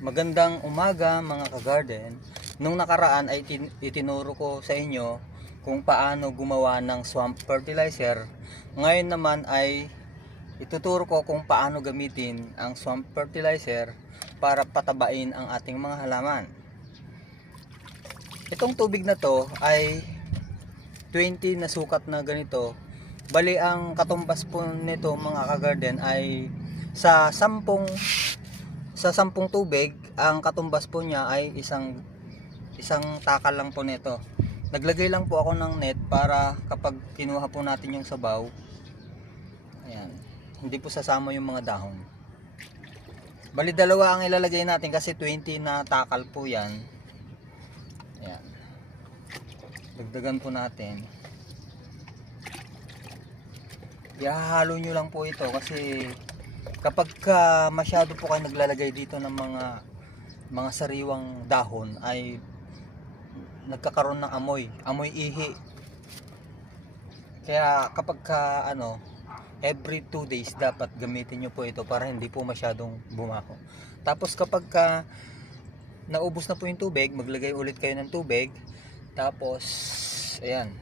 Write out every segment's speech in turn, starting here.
Magandang umaga mga ka-garden. Nung nakaraan ay itinuro ko sa inyo kung paano gumawa ng swamp fertilizer. Ngayon naman ay ituturo ko kung paano gamitin ang swamp fertilizer para patabain ang ating mga halaman. Itong tubig na to ay 20 na sukat na ganito. Bali ang katumbas po nito mga ka-garden ay sa 10 tubig, ang katumbas po niya ay isang takal lang po nito. Naglagay lang po ako ng net para kapag kinuha po natin yung sabaw, ayan, hindi po sasama yung mga dahon. Bali dalawa ang ilalagay natin kasi 20 na takal po yan. Ayan. Dagdagan po natin. Ihahalo nyo lang po ito kasi kapag masyado po kayo naglalagay dito ng mga sariwang dahon ay nagkakaroon ng amoy ihi. Kaya kapag every 2 days dapat gamitin nyo po ito para hindi po masyadong bumaho. Tapos kapag naubos na po yung tubig, maglagay ulit kayo ng tubig. Tapos ayan,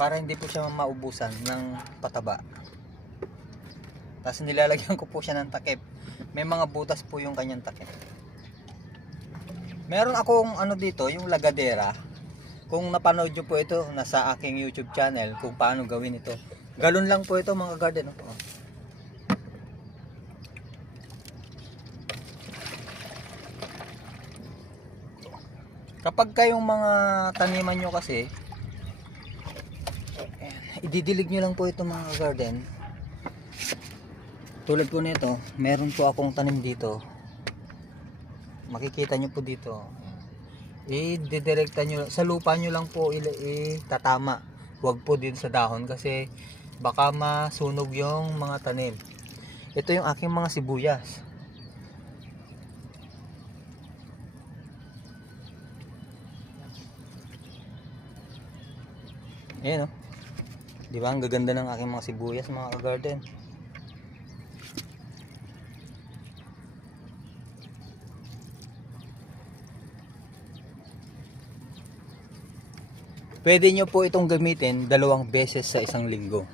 para hindi po siya maubusan ng pataba. Tapos nilalagyan ko po siya ng takip. May mga butas po yung kanyang takip. Meron akong dito, yung lagadera. Kung napanood nyo po ito, nasa aking YouTube channel kung paano gawin ito. Galon lang po ito mga garden. Kapag kayong mga taniman nyo kasi, ididilig nyo lang po ito mga garden. Tulad po nito, meron po akong tanim dito. Makikita nyo po dito. I-direkta nyo, sa lupa nyo lang po itatama. Huwag po dito sa dahon kasi baka masunog yung mga tanim. Ito yung aking mga sibuyas. Ayan o. Di ba ang gaganda ng aking mga sibuyas mga ka-garden. Pwede nyo po itong gamitin 2 beses sa isang linggo.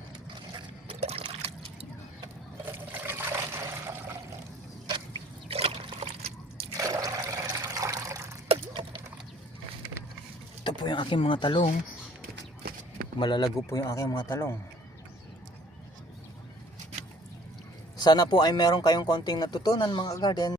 Ito po yung aking mga talong. Malalago po yung aking mga talong. Sana po ay meron kayong konting natutunan mga garden.